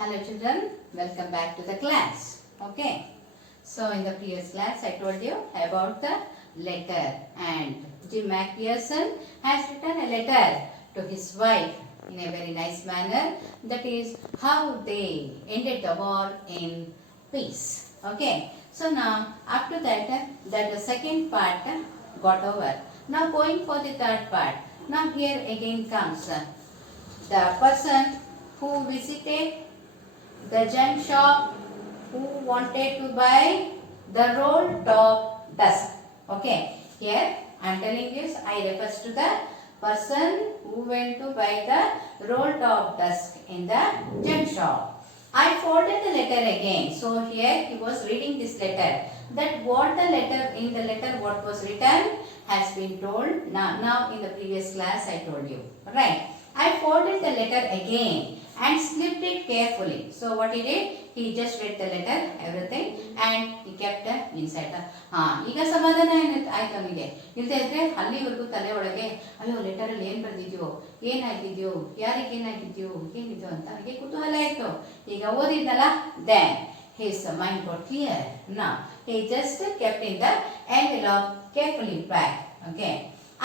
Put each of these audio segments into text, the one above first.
Hello children, welcome back to the class. Okay, so in the previous class I told you about the letter, and Jim McPherson has written a letter to his wife in a very nice manner. That is how they ended the war in peace. Okay, so now after that the second part got over. Now going for the third part. Now here again comes the person who visited the junk shop, who wanted to buy the roll top dusk. Okay, here I am telling you, I refers to the person who went to buy the roll top dusk in the junk shop. I folded the letter again. So here he was reading this letter. That what the letter, in the letter what was written has been told. Now in the previous class I told you. Right. I folded the letter again and slipped it carefully. So what he did? He just read the letter, everything, and he kept it inside. ಈಗ ಸಮಾಧಾನ ಆಯ್ತು ಅವನಿಗೆ. ಇಲ್ಲದೆ ಇದ್ರೆ ಅಲ್ಲಿವರೆಗೂ ತಲೆ ಒಳಗೆ ಅಯ್ಯೋ ಲೆಟರ್ ಅಲ್ಲಿ ಏನ್ ಬರ್ದಿದ್ಯೋ, ಏನಾಗಿದ್ಯೋ, ಯಾರಿಗೆ ಏನಾಗಿದ್ಯೋ, ಏನಿದ್ಯೋ ಅಂತ ಅವನಿಗೆ ಕುತೂಹಲ ಇತ್ತು. ಈಗ ಓದಿದ್ನಲ್ಲ, then his mind got clear. Now he just kept in the envelope carefully packed. Okay.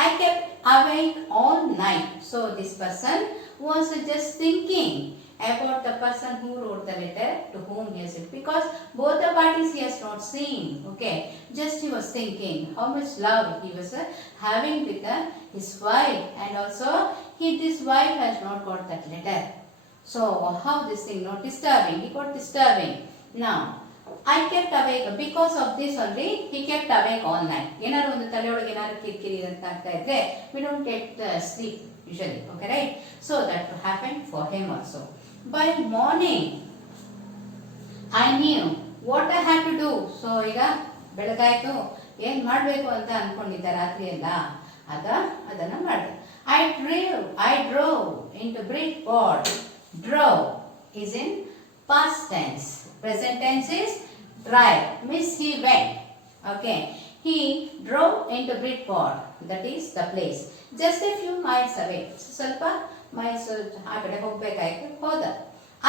I kept awake all night. So this person was just thinking about the person who wrote the letter to whom he has it, because both the parties he has not seen. Okay, just he was thinking how much love he was having with his wife, and also this wife has not got that letter. So how this thing not disturbing? He got disturbing. Now I kept awake because of this only. He kept awake all night. ಏನಾದ್ರು ಒಂದು ತಲೆಯೊಳಗೆ ಏನಾದ್ರು ಕಿರಿಕಿರಿ ಅಂತ ಆಗ್ತಾ ಇದ್ರೆ we don't get sleep usually. Okay, right? So that happened for him also. By morning I knew what I had to do. So ಈಗ ಬೆಳಗಾಯ್ತು, ಏನ್ ಮಾಡಬೇಕು ಅಂತ ಅನ್ಕೊಂಡಿದ್ದ ರಾತ್ರಿ ಎಲ್ಲ ಅದನ್ನ ಮಾಡಿದೆ. I drove into Bridgeport. Drove is in past tense. Present tense is drive, means he went. Okay, he drove into Bridgeport, that is the place, just a few miles away. ಸ್ವಲ್ಪ miles ಆ ಕಡೆ ಹೋಗಬೇಕಾಯ್ತು, ಹೋದ.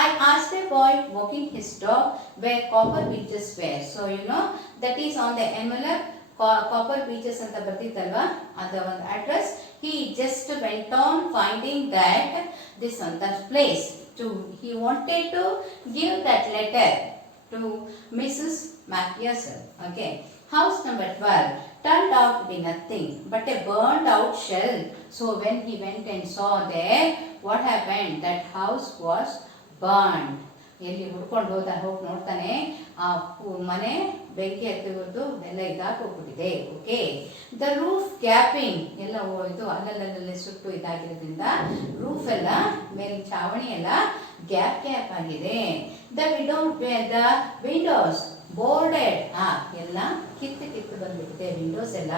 I asked a boy walking his dog where copper beaches were. So you know that is on the envelope. Copper beaches ಅಂತ ಬರ್ತಿತ್ತಲ್ವಾ, ಅದ ಒಂದು address. He just went on finding that this on that place. He wanted to give that letter to Mrs. McPherson. Okay. House number 12 turned out to be nothing but a burned out shell. So when he went and saw there, what happened? That house was burned. ಎಲ್ಲಿ ಹುಡ್ಕೊಂಡು ಹೋಗಿ ನೋಡ್ತಾನೆ, ಆ ಮನೆ ಬೆಂಕಿ ಹತ್ತಿರೋದು ಎಲ್ಲ ಇದಾಗೋಗ್ಬಿಟ್ಟಿದೆ. Okay, the roof gapping ಎಲ್ಲ ಇದು ಅಲ್ಲಲ್ಲೇ ಸುಟ್ಟು ಇದಾಗಿರೋದ್ರಿಂದ ರೂಫ್ ಎಲ್ಲ ಮೇಲೆ ಚಾವಣಿ ಎಲ್ಲ ಗ್ಯಾಪ್ ಆಗಿದೆ. ದ ವಿಂಡೋಸ್ ಬೋರ್ಡೆಡ್, ಎಲ್ಲ ಕಿತ್ತು ಬಂದ್ಬಿಟ್ಟಿದೆ ವಿಂಡೋಸ್ ಎಲ್ಲ.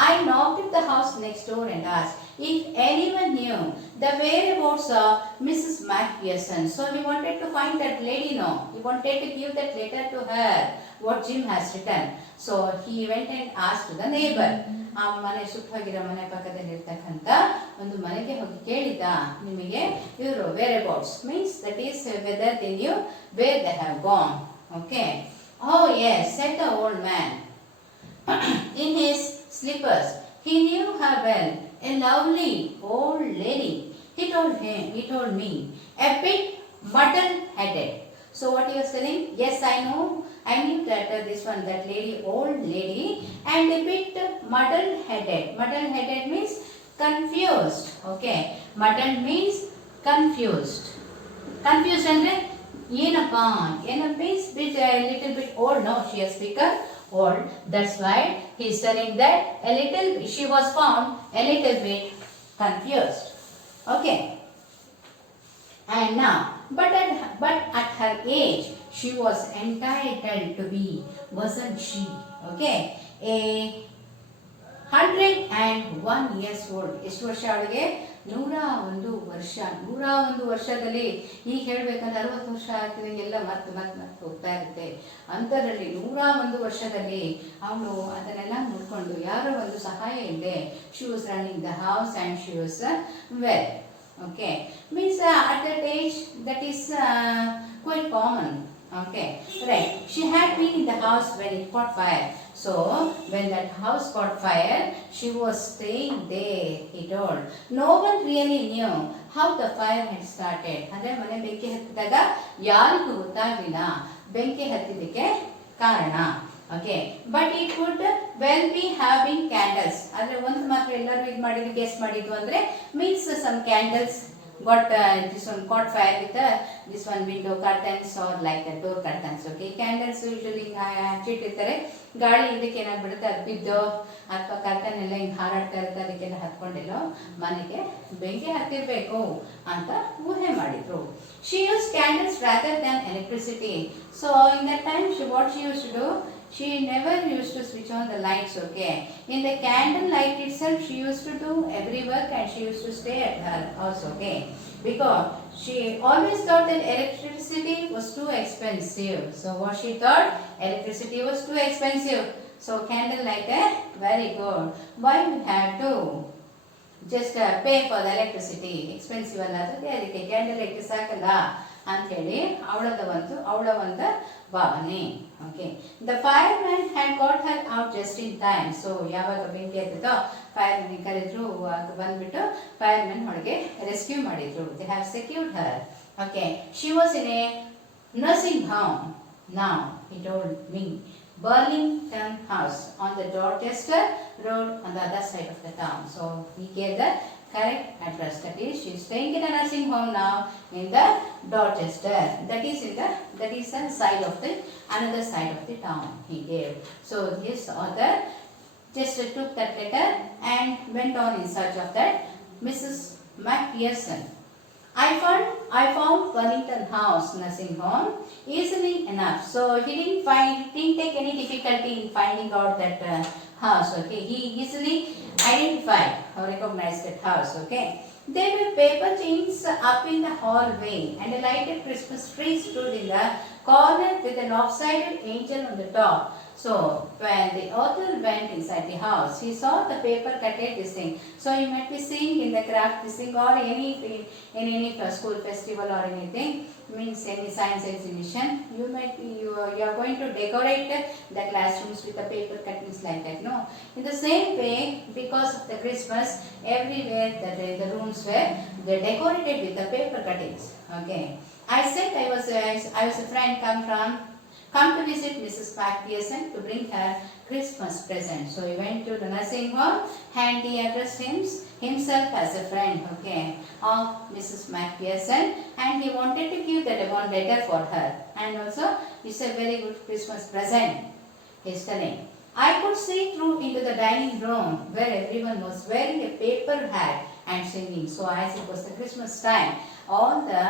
I knocked at the house next door and asked if anyone knew the whereabouts of Mrs. McPherson. So he wanted to find that lady. No, he wanted to give that letter to her, what Jim has written. So he went and asked to the neighbor. ಆ ಮನೆ ಸುಟ್ಟೋಗಿರೋ ಮನೆ ಪಕ್ಕದಲ್ಲಿ ಇರ್ತಕ್ಕಂಥ ಒಂದು ಮನೆಗೆ ಹೋಗಿ ಕೇಳಿದ, ನಿಮಗೆ ಇವರು whereabouts means that is whether they knew where they have gone. Okay. Oh yes, said the old man in his slippers. He knew her well, a lovely old lady. He told me, a bit muddle-headed. So what he was telling? Yes, I knew that that lady, old lady, and a bit muddle-headed. Muddle-headed means confused. Okay, muddle means confused. Confused andre ಏನಪ್ಪಾ means a little bit old. No, she has become old. That's why he is telling that she was found a little bit confused. Okay. And now, but at her age, she was entitled to be, wasn't she? Okay. A 101 years old. ಎಷ್ಟು ವರ್ಷ ಅವಳಿಗೆ? 101 ವರ್ಷ. 101 ವರ್ಷದಲ್ಲಿ ಈಗ ಹೇಳ್ಬೇಕಂದ್ರೆ 60 ವರ್ಷ ಆಗ್ತಿದಂಗೆಲ್ಲ ಮತ್ತೆ ಹೋಗ್ತಾ ಇರುತ್ತೆ. ಅಂತರಲ್ಲಿ 101 ವರ್ಷದಲ್ಲಿ ಅವಳು ಅದನ್ನೆಲ್ಲ ಮುಡ್ಕೊಂಡು ಯಾರೋ ಒಂದು ಸಹಾಯ ಇಲ್ಲದೆ she was running the house and she was well. Okay, means at that age that is quite common. Okay, right. She had been in the house when it caught fire. So when that house caught fire, she was staying there. He told. No one really knew how the fire had started. ಅಂದ್ರೆ ಮನೆ ಬೆಂಕಿ ಹತ್ತಿದಾಗ ಯಾರಿಗೂ ಗೊತ್ತಾಗಲಿಲ್ಲ ಬೆಂಕಿ ಹತ್ತಿದಕ್ಕೆ ಕಾರಣ. Okay, but it could well be having candles. ಅಂದ್ರೆ ಒಂದು ಮಾತ್ರ ಎಲ್ಲರೂ ಇದು ಮಾಡಿದ್ರು ಗೆಸ್ ಮಾಡಿದ್ದು ಅಂದ್ರೆ means some candles got this one caught fire with this one window curtains or like a door curtains. Okay, candles usually ಹಚ್ಚಿಟ್ಟಿರ್ತಾರೆ, ಗಾಳಿ ಇದಕ್ಕೆ ಏನಾಗ್ಬಿಡುತ್ತೆ ಅದು ಬಿದ್ದು ಅಥವಾ ಕರ್ಟನ್ ಎಲ್ಲ ಹಿಂಗೆ ಹಾರಾಡ್ತಾ ಇರುತ್ತೆ, ಅದಕ್ಕೆಲ್ಲ ಹತ್ಕೊಂಡೆಲ್ಲೋ ಮನೆಗೆ ಬೆಂಕಿ ಹತ್ತಿರಬೇಕು ಅಂತ ಊಹೆ ಮಾಡಿದ್ರು. She used candles rather than electricity. So in that time what she used to do, she never used to switch on the lights. Okay, in the candle light itself she used to do every work and she used to stay at her house. Okay, because she always thought that electricity was too expensive. So what she thought, electricity was too expensive, so candle light very good. Why we have to just pay for the electricity, expensive ಅಲ್ಲ ಅದಕ್ಕೆ candle light ಸಾಕಲ್ಲ ಅಂತ ಹೇಳಿ ಅವಳ ಒಂದು ಭಾವನೆ. Okay, the fire man had got Har out just in time. So ಯಾವಾಗ ಬೆಂಕಿ ಹತ್ತಿತೋ ಫೈರ್ ಮ್ಯಾನ್ ಕರೆದ್ರು, ಬಂದ್ಬಿಟ್ಟು ಫೈರ್ ಮ್ಯಾನ್ ಅವಳಿಗೆ ರೆಸ್ಕ್ಯೂ ಮಾಡಿದ್ರು. They have secured Har. Okay, she was in a nursing home now, he told me. Burlington House on the Dorchester Road on the other side of the town. So he gave the correct address. That is, she is staying in a nursing home now in the Dorchester. That is the side of the another side of the town he gave. So this author just took that letter and went on in search of that Mrs. Macpherson. I found Burlington House nursing home easily enough. So he didn't take any difficulty in finding out that house. Okay, he easily identified or recognized that house. Okay, there were paper chains up in the hallway and a lighted Christmas tree stood in the corner with a lopsided angel on the top. So when the author went inside the house, he saw the paper cutted this thing. So you might be seeing in the craft this thing or in any school festival or anything, means any science exhibition, you are going to decorate the classrooms with the paper cuttings like that. No, in the same way, because of the Christmas, everywhere the rooms were decorated with the paper cuttings. Okay, I said I was a friend come to visit Mrs. Macpherson to bring her Christmas present. So he went to the nursing home and he addressed himself as a friend, okay, of Mrs. Macpherson, and he wanted to give that one letter for her, and also it's a very good Christmas present, he's telling. I could see through into the dining room where everyone was wearing a paper hat and singing. So as it was the Christmas time, all the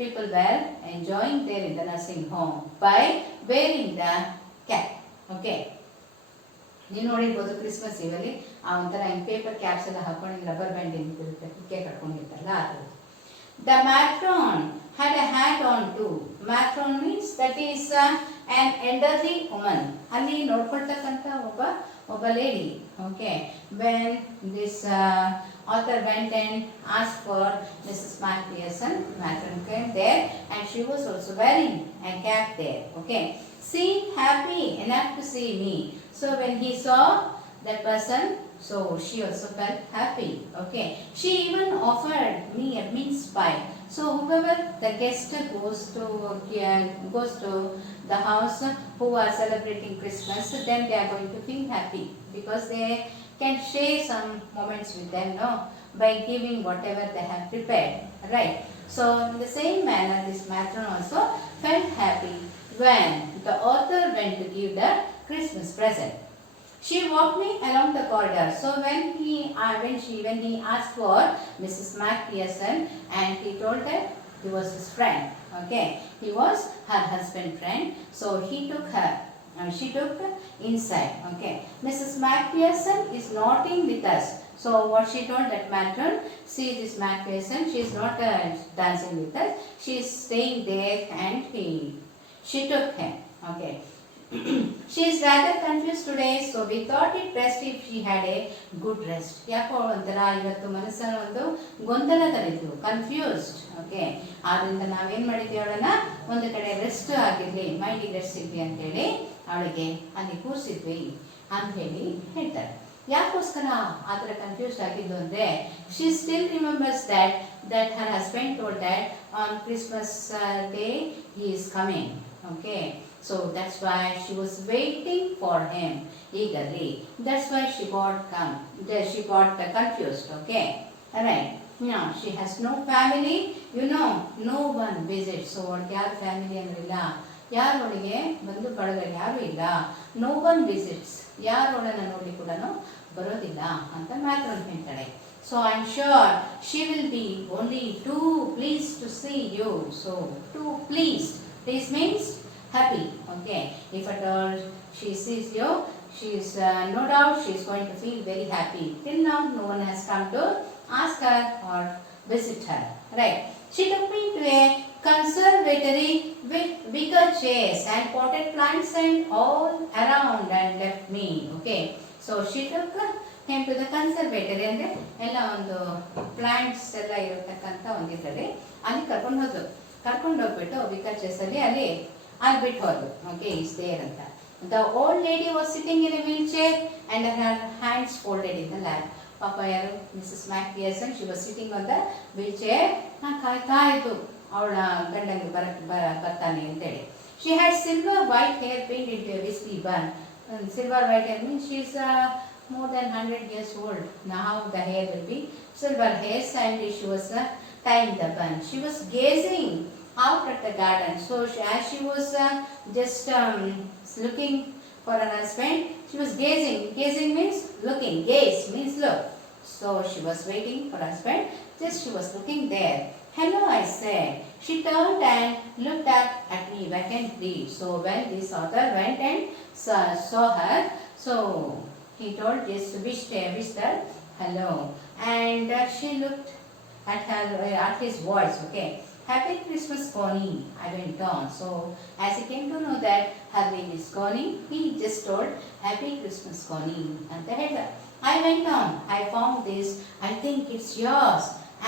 people were enjoying there in the nursing home by wearing the cap. Okay, ನೀವು ನೋಡಿರ್ಬೋದು Christmas ಇವಲ್ಲಿ ಆ ಒಂಥರ ಹಿಂಗೆ paper caps ಎಲ್ಲ ಹಾಕೊಂಡು rubber band ಇರುತ್ತೆ, ಕುಕ್ಕೆ ಕಟ್ಕೊಂಡಿರ್ತಾರಲ್ಲ ಅದು. The matron had a hat on too. Matron means that is an elderly woman. ಅಲ್ಲಿ ನೋಡ್ಕೊಳ್ತಕ್ಕಂಥ ಒಬ್ಬ lady. Okay, when this author went and asked for Mrs. Macpherson, matron came there and she was also wearing a cap there. Okay, seemed happy enough to see me. So when he saw that person, so she also felt happy. Okay, she even offered me a mince pie. So whoever the guest goes to the house who are celebrating Christmas, then they are going to feel happy because they can share some moments with them, no, by giving whatever they have prepared, right? So in the same manner, this matron also felt happy when the author went to give the Christmas present. She walked me along the corridor. So when he asked for Mrs. Macpherson, and he told her he was his friend. Okay, he was her husband friend. So he took her. She took inside. Okay, Mrs. Macpherson is not in with us. So what she told that matron, see this Macpherson, she is not dancing with us. She is staying there, and she took him. Okay. She is rather confused today, so we thought it best if she had a good rest. ಯಾಕೋ ಒಂಥರ ಇವತ್ತು ಮನಸ್ಸನ್ನು ಒಂದು ಗೊಂದಲದಲ್ಲಿದ್ದು confused. Okay, ಆದ್ರಿಂದ ನಾವೇನ್ ಮಾಡಿದ್ವಿ, ಅವಳನ್ನ ಒಂದು ಕಡೆ ರೆಸ್ಟ್ ಆಗಿರ್ಲಿ, ಮೈಂಡಿಗೆ ರೆಸ್ಟ್ ಸಿಗ್ಲಿ ಅಂತೇಳಿ ಅವಳಿಗೆ ಅಲ್ಲಿ ಕೂರಿಸಿದ್ವಿ ಅಂತ ಹೇಳಿ ಹೇಳ್ತಾರೆ. ಯಾಕೋಸ್ಕರ ಆ ಥರ ಕನ್ಫ್ಯೂಸ್ಡ್ ಆಗಿದ್ದು ಅಂದರೆ, she still remembers that her husband told that on Christmas day he is coming. Okay, so that's why she was waiting for him eagerly. That's why she got confused. Okay, alright. Now she has no family, no one visits. So ಯಾರು family ಅಂದ್ರಿಲ್ಲ, ಯಾರು ಅವಳಿಗೆ ಬಂಧು ಬಳಗ ಯಾರು ಇಲ್ಲ. No one visits, ಯಾರು ಅವಳನ್ನು ನೋಡಿ ಕೂಡ ಬರೋದಿಲ್ಲ ಅಂತ ಮಾತ್ರ ಹೇಳ್ತಾಳೆ. So I'm sure she will be only too pleased to see you. So too pleased. This means happy. Okay. If at all she sees you, she is no doubt she is going to feel very happy. Till now, no one has come to ask her or visit her. Right. She took me to a conservatory with wicker chairs and potted plants and all around and left me. Okay. So she took him to the conservatory, ಅಂದರೆ ಎಲ್ಲ ಒಂದು plants ಎಲ್ಲ ಇರತಕ್ಕಂಥ ಒಂದಿರ್ತದೆ, ಅಲ್ಲಿ ಕರ್ಕೊಂಡು ಹೋಗ್ಬಿಟ್ಟು weaker ಚೇಸಲ್ಲಿ ಅಲ್ಲಿ ಬಿಟ್ಟು ಹೋದ್ರು. ಓಕೆ, ಈಸ್ ದೇರ್ ಅಂತ. The old lady was sitting in a wheelchair and her hands folded in the lap. ಪಾಪ ಯಾರು, Mrs Mac Pearson, she was sitting on the wheelchair. ಕಾಯ್ತಾ ಇತ್ತು ಅವಳ ಗಂಡಂಗೆ ಬರ್ತಾನೆ ಅಂತೇಳಿ. She had silver white hair pinned into a whisky bun. Silver white hair means she is more than 100 years old. Now the hair will be silver hairs, and she was tying the bun. She was gazing out at the garden. So as she was just looking for her husband, she was gazing. Gazing means looking. Gaze means look. So she was waiting for her husband. Just she was looking there. Hello, I said. She turned and looked up at me vacantly. So when this author went and saw her, so he told, just wished her hello, and she looked at his voice. Okay, Happy Christmas, Connie, I went on. So as he came to know that her name is Connie, he just told Happy Christmas, Connie. And the header, I went on. I found this. I think it's yours.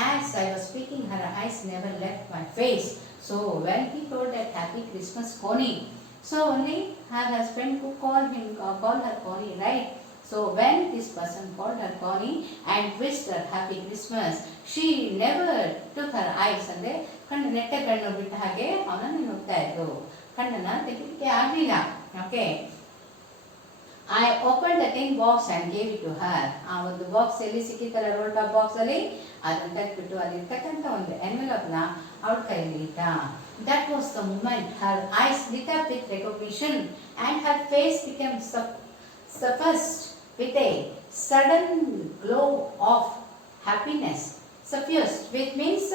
As I was speaking, her eyes never left my face. So when he told that Happy Christmas, Connie, so only her husband could call her Connie, right? So when this person called her Connie and wished her Happy Christmas, she never took her eyes, ಅಂದರೆ ಕಣ್ಣು ನೆಟ್ಟ ಕಣ್ಣು ಬಿಟ್ಟ ಹಾಗೆ ಅವನನ್ನು ನೋಡ್ತಾ ಇದ್ದು, ಕಣ್ಣನ್ನು ತೆಗಿಲಿಕ್ಕೆ ಆಗಲಿಲ್ಲ. Okay, I open the tin box and gave it to her. ಆ ಒಂದು ಬಾಕ್ಸ್ ಎಲ್ಲಿ ಸಿಕ್ಕಿತ್ತಲ್ಲ, ರೋಲ್ ಟಾಪ್ ಬಾಕ್ಸ್ ಅಲ್ಲಿ, ಅದನ್ನು ತೆಗೆದ್ಬಿಟ್ಟು ಅಲ್ಲಿರ್ತಕ್ಕಂಥ ಒಂದು ಎನ್ವೆಲಪ್ನ ಅವಳ ಕೈಯಲ್ಲಿ ಇಟ್ಟ. That was the moment her eyes lit up with recognition and her face became suffused with a sudden glow of happiness. Suffused with means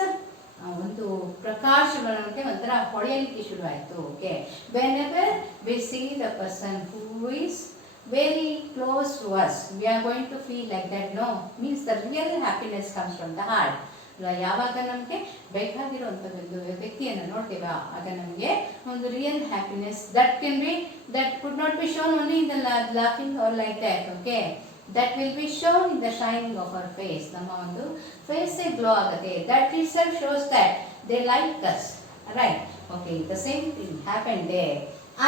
ಒಂದು ಪ್ರಕಾಶವನಕ್ಕೆ ಒಂಥರ ಹೊಳೆಯಲಿಕ್ಕೆ ಶುರುವಾಯಿತು. Okay, whenever we see the person who is very close to us, we are going to feel like that. No, means the real happiness comes from the heart. ಯಾವಾಗ ನಮಗೆ ಬೇಕಾಗಿರುವಂಥ ಒಂದು ವ್ಯಕ್ತಿಯನ್ನು ನೋಡ್ತೀವ, ಆಗ ನಮಗೆ ಒಂದು real happiness that could not be shown only in the laughing or like that. Okay, that will be shown in the shining of our face. ನಮ್ಮ ಒಂದು ಫೇಸ್ ಗ್ಲೋ ಆಗುತ್ತೆ. That itself shows that they like us, right? Okay, the same thing happen there.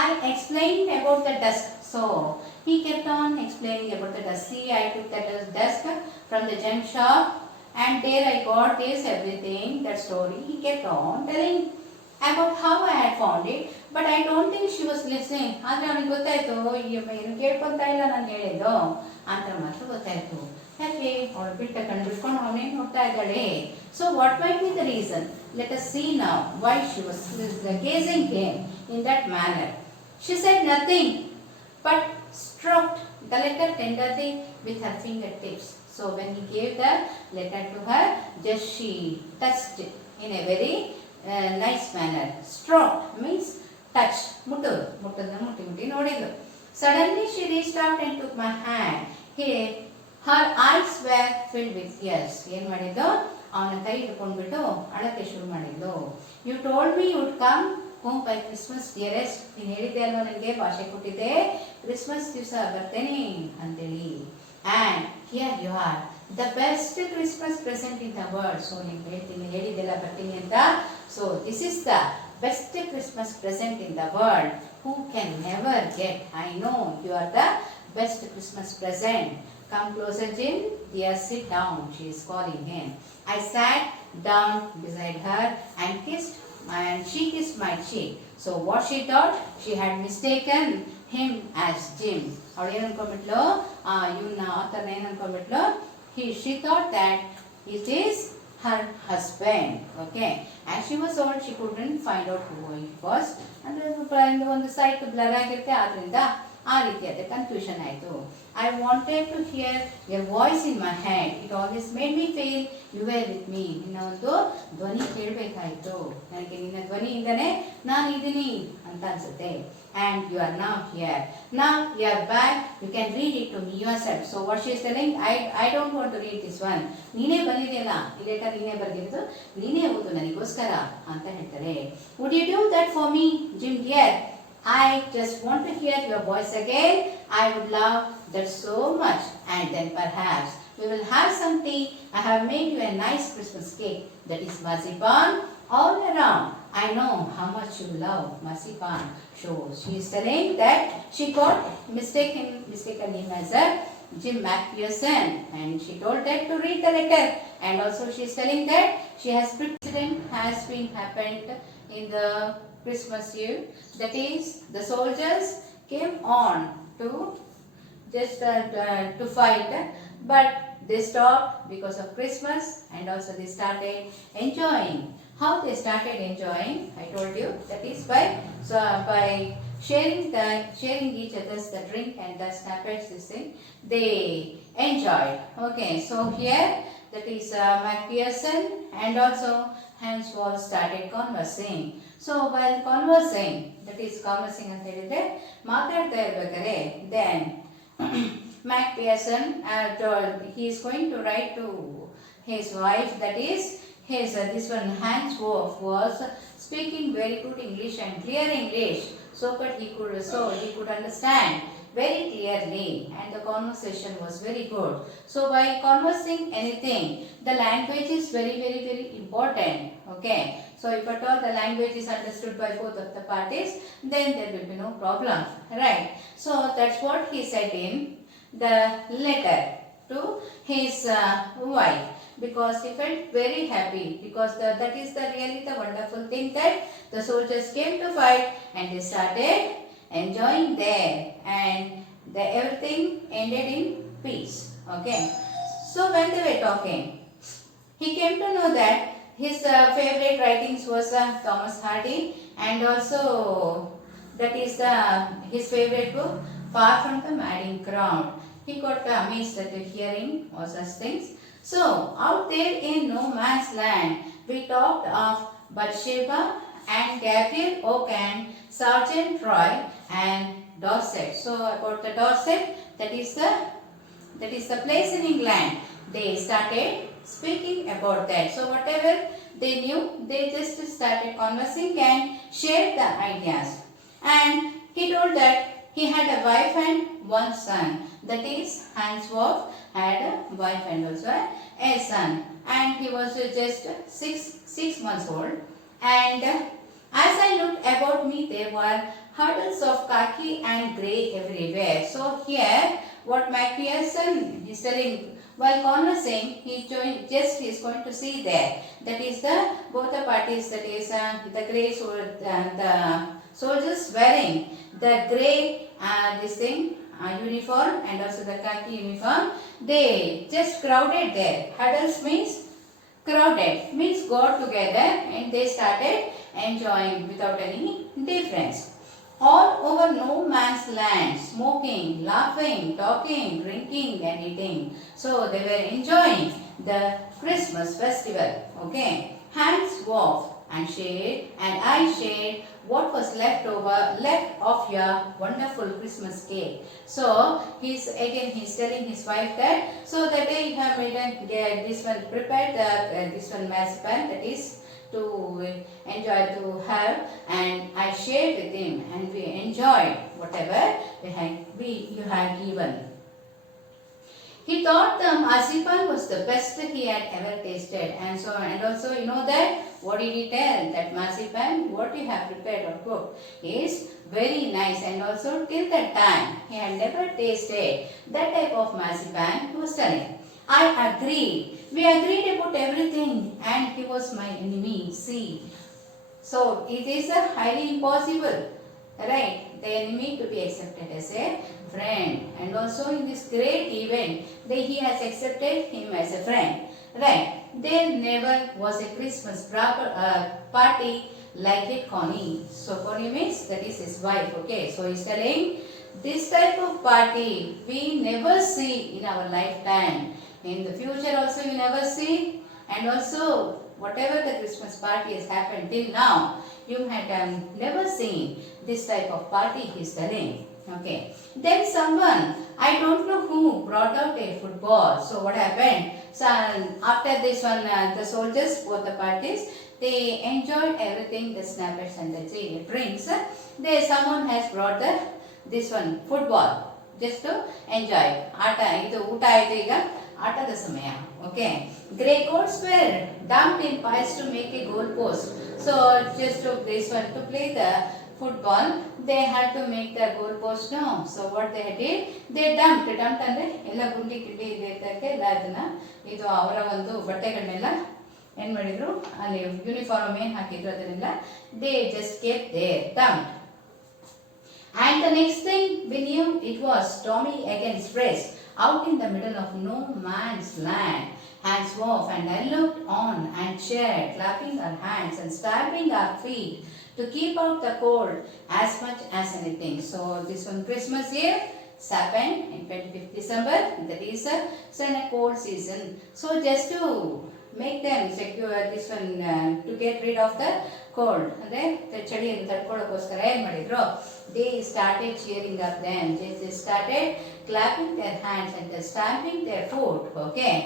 I explained about the desk. So he kept on explaining about the desk. See, I took the desk from the gem shop, and there I got this everything, that story. He kept on telling about how I had found it, but I don't think she was listening. ಆದರೆ ಅವನಿಗೆ ಗೊತ್ತಾಯ್ತು, ಏನು ಕೇಳ್ಕೊತಾ ಇಲ್ಲ ನಾನು ಹೇಳಿದ್ದು ಅಂತ ಮಾತ್ರ ಗೊತ್ತಾಯ್ತು. ಯಾಕೆ ಅವಳು ಬಿಟ್ಟ ಕಣ್ಣು ಬಿಟ್ಕೊಂಡು ಅವನೇನು ನೋಡ್ತಾ ಇದ್ದಾಳೆ. So what might be the reason? Let us see now why she was gazing him in that manner. She said nothing but stroked the letter tenderly with her fingertips. So when he gave the letter to her, just she touched it in a very nice manner. Stroked means touch. ಮುಟ್ಟಿ ನೋಡಿದ್ಲು. Suddenly she reached out and took my hand. Her eyes were filled with tears. ಏನು ಮಾಡಿದ್ದು? ಅವನ ಕೈ ಹಿಡ್ಕೊಂಡ್ಬಿಟ್ಟು ಅಳಕ್ಕೆ ಶುರು ಮಾಡಿದ್ಲು. You told me you would come home by Christmas dearest. ನೀನು ಹೇಳಿದ್ದೆ ಅಲ್ವಾ ನನಗೆ ಭಾಷೆ ಕೊಟ್ಟಿದ್ದೆ ಕ್ರಿಸ್ಮಸ್ ದಿವಸ ಬರ್ತೇನೆ ಅಂತೇಳಿ. And here you are the best Christmas present in the world. So ನೀನು ಹೇಳಿದ್ದೆಲ್ಲ ಬರ್ತೀನಿ ಅಂತ. So this is the best Christmas present in the world. Who can never get? I know you are the best Christmas present. Come closer, Jim. Dear, sit down. She is calling him. I sat down beside her and she kissed my cheek. So what she thought? She had mistaken him as Jim. ಅವಳು ಏನು ಅನ್ಕೊಂಡ್ಬಿಟ್ಲು? ಇವನ್ನ ಆತನ ಏನು ಅನ್ಕೊಂಡ್ಬಿಟ್ಲು? She thought that it is her husband. Okay, and she was told she couldn't find out who it was. ಅಂದ್ರೆ ಒಂದು site blur ಆಗಿರುತ್ತೆ, ಆದ್ರಿಂದ ಆ ರೀತಿಯಾದ ಕನ್ಫ್ಯೂಷನ್ ಆಯಿತು. I wanted to hear your voice in my head. It always made me feel you were with me. ನಿನ್ನ ಒಂದು ಧ್ವನಿ ಕೇಳಬೇಕಾಯಿತು, ನನಗೆ ನಿನ್ನ ಧ್ವನಿಯಿಂದನೇ ನಾನು ಇದ್ದೀನಿ ಅಂತ ಅನ್ಸುತ್ತೆ. And you are now here. Now you are back. You can read it to me yourself. So what she is telling, I don't want to read this one. ನೀನೇ ಬಂದಿದೆಯಲ್ಲ, ಈ ಲೆಟರ್ ನೀನೇ ಬರೆದಿರೋದು, ನೀನೇ ಓದು ನನಗೋಸ್ಕರ ಅಂತ ಹೇಳ್ತಾರೆ. Would you do that for me, Jim dear? I just want to hear your voice again. I would love that so much. And then perhaps we will have some tea. I have made you a nice Christmas cake that is marzipan all around. I know how much you love marzipan. So she is telling that she got mistaken him as a Jim McPherson, and she told that to read the letter. And also she is telling that she has president has been happened in the Christmas Eve. That is, the soldiers came on to just to fight, but they stopped because of Christmas, and also they started enjoying. How they started enjoying, I told you, that is by sharing each other's the drink and the snappage, this thing they enjoyed. Okay, so here that is McPherson and also Hans was started conversing. So while conversing, that is conversing ಅಂತ ಹೇಳಿದ್ರೆ ಮಾತಾಡ್ತಾ ಇರಬೇಕಾದ್ರೆ, then McPherson told he is going to write to his wife, that is this one Hans Wolf was speaking very good English and clear English, so that he could understand very clearly, and the conversation was very good. So by conversing anything, the language is very important. Okay, so if at all the language is understood by both of the parties, then there will be no problem, right? So that's what he said in the letter to his wife, because he felt very happy, because that is really the wonderful thing, that the soldiers came to fight and they started enjoying there, and everything ended in peace. Okay, so when they were talking, he came to know that his favorite writings was Thomas Hardy, and also that is his favorite book, Far from the Madding Crowd. He got amazed at hearing all such things. So out there in no man's land, we talked of Bathsheba and Gabriel Oak and Sergeant Troy and Dorset. So about the Dorset, that is the place in England. They started speaking about that. So whatever they knew, they just started conversing and shared the ideas. And he told that he had a wife and one son. That is, Hans Wolf had a wife and also a son. And he was just six months old. And as I looked about me, there were hurdles of khaki and grey everywhere. So here, what McPherson is telling, while conversing, he is going to see there. That is both the parties, that is the grey the soldiers wearing the grey uniform and also the khaki uniform. They just crowded there. Huddles means crowded, means got together and they started enjoying without any difference. All over no man's land, smoking, laughing, talking, drinking and eating. So they were enjoying the Christmas festival. Okay, Hans Wolf and I shared what was left of your wonderful Christmas cake. So he's telling his wife that, so that day you have made prepared this one marzipan, that is to enjoy, to have, and I shared with him and we enjoyed whatever you had given. He thought the marzipan was the best he had ever tasted, and also you know that what did he tell? That marzipan, what you have prepared or cooked, is very nice, and also till that time he had never tasted that type of marzipan. He was telling, I agreed. We agreed about everything, and he was my enemy. See, so it is a highly impossible, right? The enemy to be accepted as a friend, and also in this great event, he has accepted him as a friend, right? There never was a Christmas party like it, Connie. So Connie means that is his wife. Okay, so he's telling this type of party we never see in our lifetime. In the future also we never see, and also whatever the Christmas party has happened till now, you had never seen this type of party, he's telling. Okay. Then someone, I don't know who, brought out a football. So what happened? So after this one, the soldiers, both the parties, they enjoyed everything, the snappers and the drinks. Someone has brought this one, football, just to enjoy. Aata the samaya. Okay. Grey coats were dumped in piles to make a goal post. So just to this one, to play the football, they had to make the goal post. No. So what they did, they dumped ಅಂದ್ರೆ ಎಲ್ಲ ಗುಂಡಿ ಗಿಡ್ಡಿ ಇದಕ್ಕೆ ಎಲ್ಲ ಅದನ್ನ ಇದು ಅವರ ಒಂದು ಬಟ್ಟೆಗಳನ್ನೆಲ್ಲ ಏನ್ ಮಾಡಿದ್ರು ಅಲ್ಲಿ ಯೂನಿಫಾರ್ಮ್ ಏನ್ ಹಾಕಿದ್ರು ಅದನ್ನೆಲ್ಲ they just kept there dumped. And the next thing we knew, it was Tommy against Fresh, out in the middle of no man's land. Hands off, and I looked on and cheered, clapping our hands and stamping our feet to keep out the cold as much as anything. So this one Christmas Eve happened in 25th December. That is a cold season. So just to make them secure this one to get rid of the cold. They started cheering up them. They started clapping their hands and stamping their foot. Okay.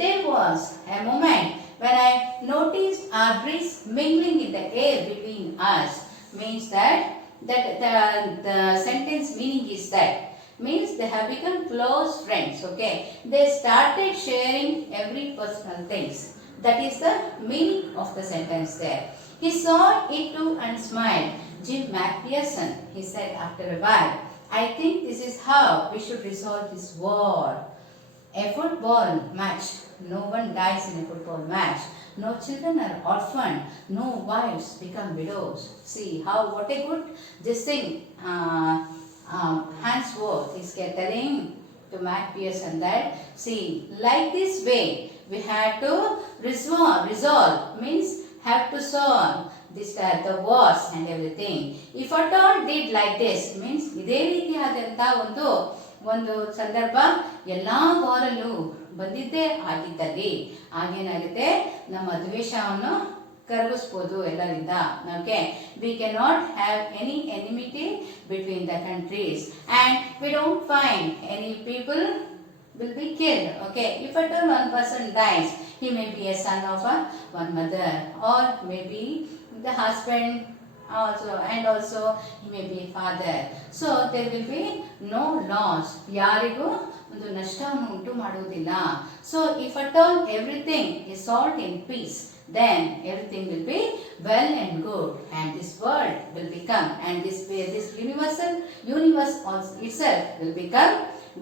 There was a moment when I noticed our breeze mingling in the air between us. Means that the sentence meaning is that means they have become close friends. Okay, they started sharing every personal things. That is the meaning of the sentence there. He saw it too and smiled. Jim McPherson, he said after a while, I think this is how we should resolve this war. A football match, no one dies in a football match. No children are orphaned. No wives become widows. See how what a good this thing Hansworth is telling to McPherson that see like this way we had to resolve means have to solve this the wars and everything. If at all did like this means ಇದೇ ರೀತಿಯಾದಂಥ ಒಂದು ಸಂದರ್ಭ ಎಲ್ಲಾ ವಾರಲ್ಲೂ ಬಂದಿದ್ದೇ ಆಗಿದ್ದಲ್ಲಿ ಆಗೇನಾಗುತ್ತೆ ನಮ್ಮ ದ್ವೇಷವನ್ನು ಕರಗಿಸಬಹುದು ಎಲ್ಲರಿಂದ. Okay, we cannot have any enmity between the countries and we don't find any people will be killed. Okay, if at all one person dies, he may be a son of one mother or maybe the husband also, and also he may be a father. So there will be no loss. ಯಾರಿಗೂ ಒಂದು ನಷ್ಟವನ್ನು ಉಂಟು ಮಾಡುವುದಿಲ್ಲ. So if at all everything is solved in peace, then everything will be well and good, and this world will become, and this universe itself will become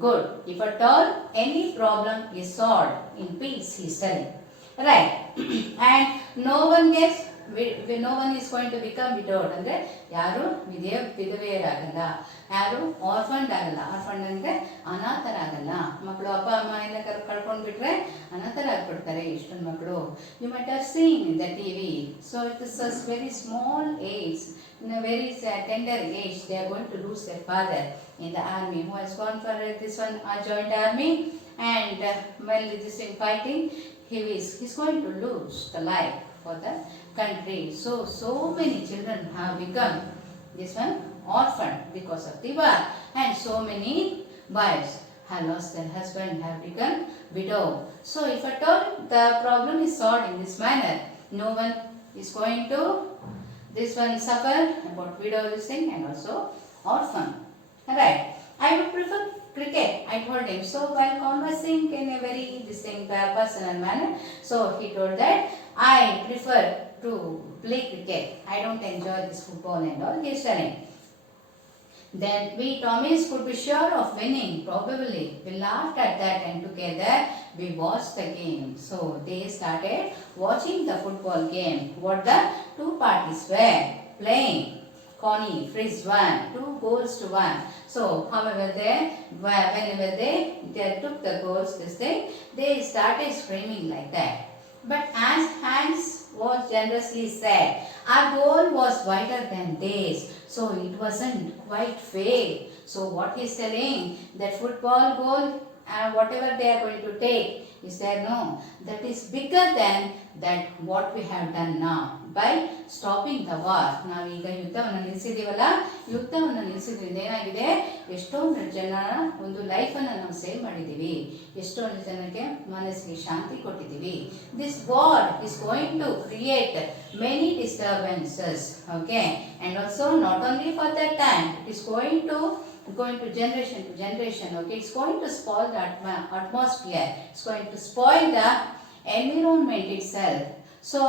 good. If at all any problem is solved in peace, he is telling. Right. And no one is going to become widowed. ಅಂದ್ರೆ ಯಾರು ವಿಧವೆಯರಾಗಲ್ಲ, ಯಾರು ಆರ್ಫಂಡ್ ಆಗಲ್ಲ. ಆರ್ಫಂಡ್ ಅಂದ್ರೆ ಅನಾಥರಾಗಲ್ಲ. ಮಕ್ಕಳು ಅಪ್ಪ ಅಮ್ಮ ಎಲ್ಲ ಕಳ್ಕೊಂಡು ಬಿಟ್ರೆ ಅನಾಥರಾಗ್ಬಿಡ್ತಾರೆ ಇಷ್ಟೊಂದು ಮಕ್ಕಳು. You might have seen in the TV. So it is a very small age, in a very tender age, they are going to lose their father in the army, who has gone for this one joint army, and while this in fighting, he's going to lose the life for the country. So many children have become this one orphaned because of the war, and so many wives have lost their husband, have become widow. So if at all the problem is solved in this manner, no one is going to this one suffer about widow this thing and also orphan. Right. I would prefer cricket, I told him. So while conversing in a very distinct personal manner, so he told that I prefer to play cricket. I don't enjoy this football and all. He is telling. Then we Tommies could be sure of winning, probably. We laughed at that and together we watched the game. So they started watching the football game. What the two parties were playing. Connie, Frizz won, 2-1. So, however, whenever they took the goals, this thing, they started screaming like that. But as Hans was generously said, our goal was wider than theirs, so it wasn't quite fair. So, what he's telling, that football goal and whatever they are going to take, is there no? That is bigger than that what we have done now by stopping the war. ನಾವೀಗ ಯುದ್ಧವನ್ನು ನಿಲ್ಲಿಸಿದೀವಲ್ಲ, ಯುದ್ಧವನ್ನು ನಿಲ್ಲಿಸಿದ್ರಿಂದ ಏನಾಗಿದೆ, ಎಷ್ಟೊಂದು ಜನ ಒಂದು ಲೈಫನ್ನು ನಾವು save ಮಾಡಿದ್ದೀವಿ, ಎಷ್ಟೊಂದು ಜನಕ್ಕೆ ಮನಸ್ಸಿಗೆ ಶಾಂತಿ ಕೊಟ್ಟಿದ್ದೀವಿ. This war is going to create many disturbances, okay, and also not only for that time, it is going to generation to generation, okay, it's going to spoil the atmosphere, it's going to spoil the environment itself. So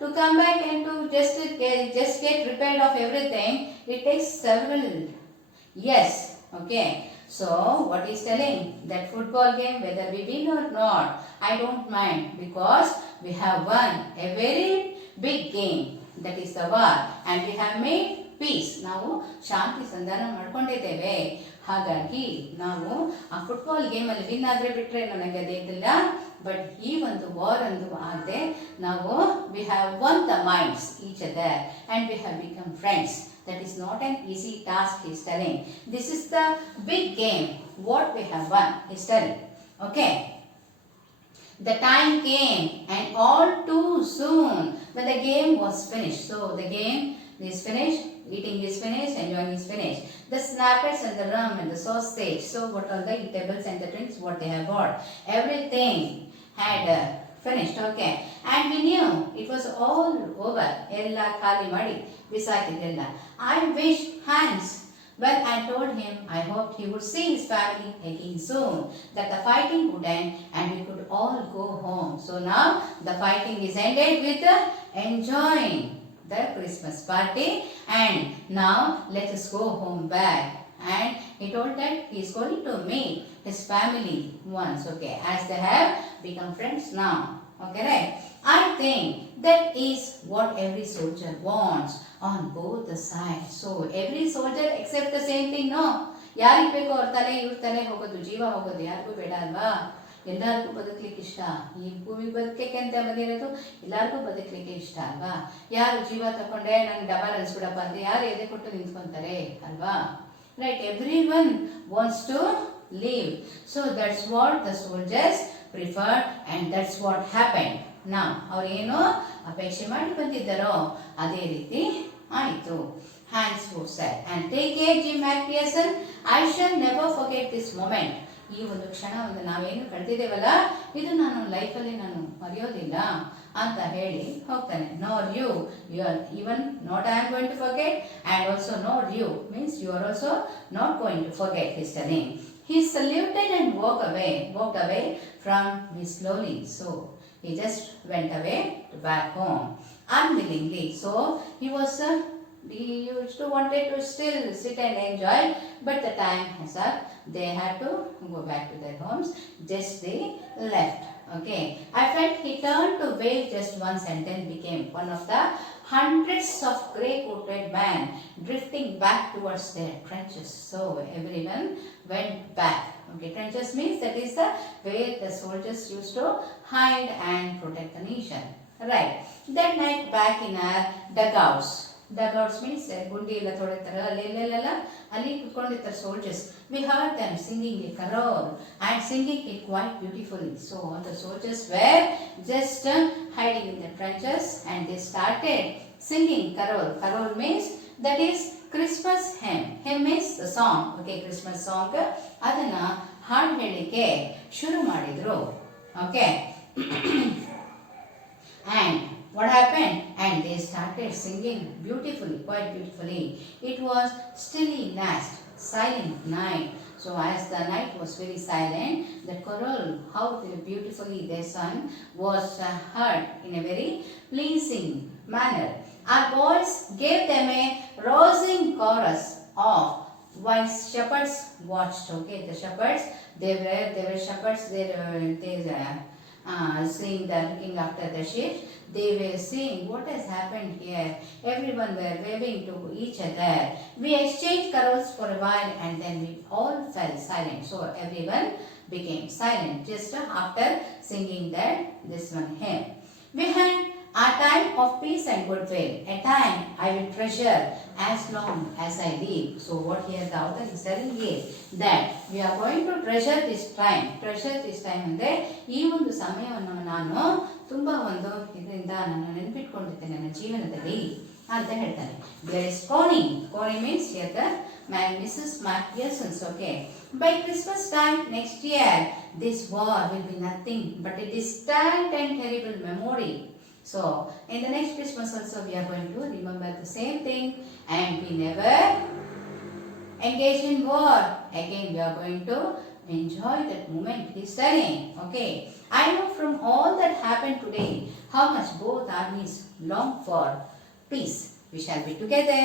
to come back and to just get repaired of everything, it takes several years, okay. So what is telling, that football game, whether we win or not, I don't mind, because we have won a very big game, that is the war, and we have made peace, ನಾವು ಶಾಂತಿ ಸಂಧಾನ ಮಾಡ್ಕೊಂಡಿದ್ದೇವೆ. ಹಾಗಾಗಿ ನಾವು ಆ football ಗೇಮಲ್ಲಿ win ಆದರೆ ಬಿಟ್ಟರೆ ನನಗೆ ಅದೇ ಇದಿಲ್ಲ, ಬಟ್ ಈ ಒಂದು ವಾರ್ ಅಂದು ಆಗದೆ ನಾವು we have won the minds each other and we have become friends. That is not an easy task, he is telling. This is the big game, what we have won, he is telling. Okay. The time came and all too soon when the game was finished. So the game is finished. Eating is finished, enjoying is finished. The snappers and the rum and the sausage. So what are the eatables and the drinks what they have bought? Everything had finished, okay. And we knew it was all over. Ella khali madi bisakidella. I wish Hans. Well, I told him I hoped he would see his family again soon, that the fighting would end and we could all go home. So now the fighting is ended with enjoying the Christmas party, and now let us go home back. And he told that he is going to meet his family once, okay, as they have become friends now, okay, right. I think that is what every soldier wants on both the sides. So every soldier accept the same thing, no? ಯಾರಿಗೆ ಬೇಕೋ ಅವ್ರ ತಲೆ ಇವ್ರ ತಲೆ ಹೋಗೋದು, ಜೀವ ಹೋಗೋದು ಯಾರಿಗೂ ಬೇಡ ಅಲ್ವಾ? ಎಲ್ಲರಿಗೂ ಬದುಕಲಿಕ್ಕೆ ಇಷ್ಟ. ಈ ಭೂಮಿ ಬದುಕಕ್ಕೆ ಅಂತ ಬಂದಿರೋದು ಎಲ್ಲರಿಗೂ ಬದುಕಲಿಕ್ಕೆ ಇಷ್ಟ ಅಲ್ವಾ? ಯಾರು ಜೀವ ತಗೊಂಡೆ ನಂಗೆ ಡಬಲ್ ಅನ್ಸ್ಬಿಡಪ್ಪ ಅಂದ್ರೆ ಯಾರು ಎದೆ ಕೊಟ್ಟು ನಿಂತ್ಕೊಂತಾರೆ ಅಲ್ವಾ? Right, everyone wants to live. So that's what the soldiers preferred and that's what happened. Now ಅವ್ರು ಏನು ಅಪೇಕ್ಷೆ ಮಾಡಿ ಬಂದಿದ್ದಾರೋ ಅದೇ ರೀತಿ ಆಯಿತು. Hans would say, and take care, Jim McPherson, I shall never forget this moment. ಈ ಒಂದು ಕ್ಷಣವನ್ನು ನಾವೇನು ಕಳೆದಿದ್ದೇವಲ್ಲ, ಇದು ನಾನು ಲೈಫಲ್ಲಿ ನಾನು ಮರೆಯೋದಿಲ್ಲ ಅಂತ ಹೇಳಿ ಹೋಗ್ತಾನೆ. Nor you are even not I am going to forget, and also nor you means you are also not going to forget, his telling. He saluted and walked away from me slowly. So he just went away back home unwillingly. So he used to wanted to still sit and enjoy, but the time has up. They had to go back to their homes. Just they left. Okay. I felt he turned to wave just once and then became one of the hundreds of grey-coated men drifting back towards their trenches. So everyone went back. Okay. Trenches means that is the where the soldiers used to hide and protect the nation. Right. That night back in our dugouts. Dugouts means ಗುಂಡಿ ಎಲ್ಲ ತೊಳಿತಾರೆ ಅಲ್ಲೆಲ್ಲ ಅಲ್ಲಿ ಕುತ್ಕೊಂಡಿರ್ತಾರೆ soldiers. We heard them singing a carol and singing it quite beautifully. So the soldiers were just hiding in the trenches and they started singing carol. Carol means that is Christmas hymn. Hymn means the song. Okay, Christmas song. ಅದನ್ನ ಹಾಡು ಹೇಳಿಕೆ ಶುರು ಮಾಡಿದ್ರು. Okay. And what happened? And they started singing beautifully, quite beautifully. It was stilly last, silent night. So as the night was very silent, the choral, how beautifully they sung, was heard in a very pleasing manner. Our boys gave them a rousing chorus of while shepherds watched. Okay, the shepherds, they were shepherds. Seeing the looking after the sheep. They were seeing what has happened here. Everyone were waving to each other. We exchanged carols for a while and then we all fell silent. So everyone became silent just after singing this one hymn. We had a time of peace and goodwill, a time I will treasure as long as I live. So what here the author is telling here that we are going to treasure this time. Treasure this time ಅಂದರೆ ಈ ಒಂದು ಸಮಯವನ್ನು ನಾನು ತುಂಬ ಒಂದು ಇದರಿಂದ ನಾನು ನೆನಪಿಟ್ಕೊಂಡಿರ್ತೇನೆ ನನ್ನ ಜೀವನದಲ್ಲಿ ಅಂತ ಹೇಳ್ತಾನೆ. There is Connie. Connie means here the Mrs. Macpherson's. Okay. By Christmas time next year, this war will be nothing but a distant and terrible memory. So, in the next Christmas also we are going to remember the same thing and we never engage in war. Again, we are going to enjoy that moment. He's telling, okay, I know from all that happened today how much both armies long for peace. We shall be together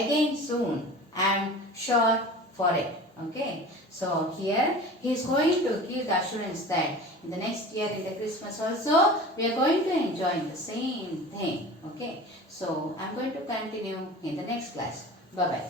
again soon. I am sure for it. Okay, so here he is going to give the assurance that in the next year, in the Christmas also, we are going to enjoy the same thing. Okay, so I am going to continue in the next class. Bye bye.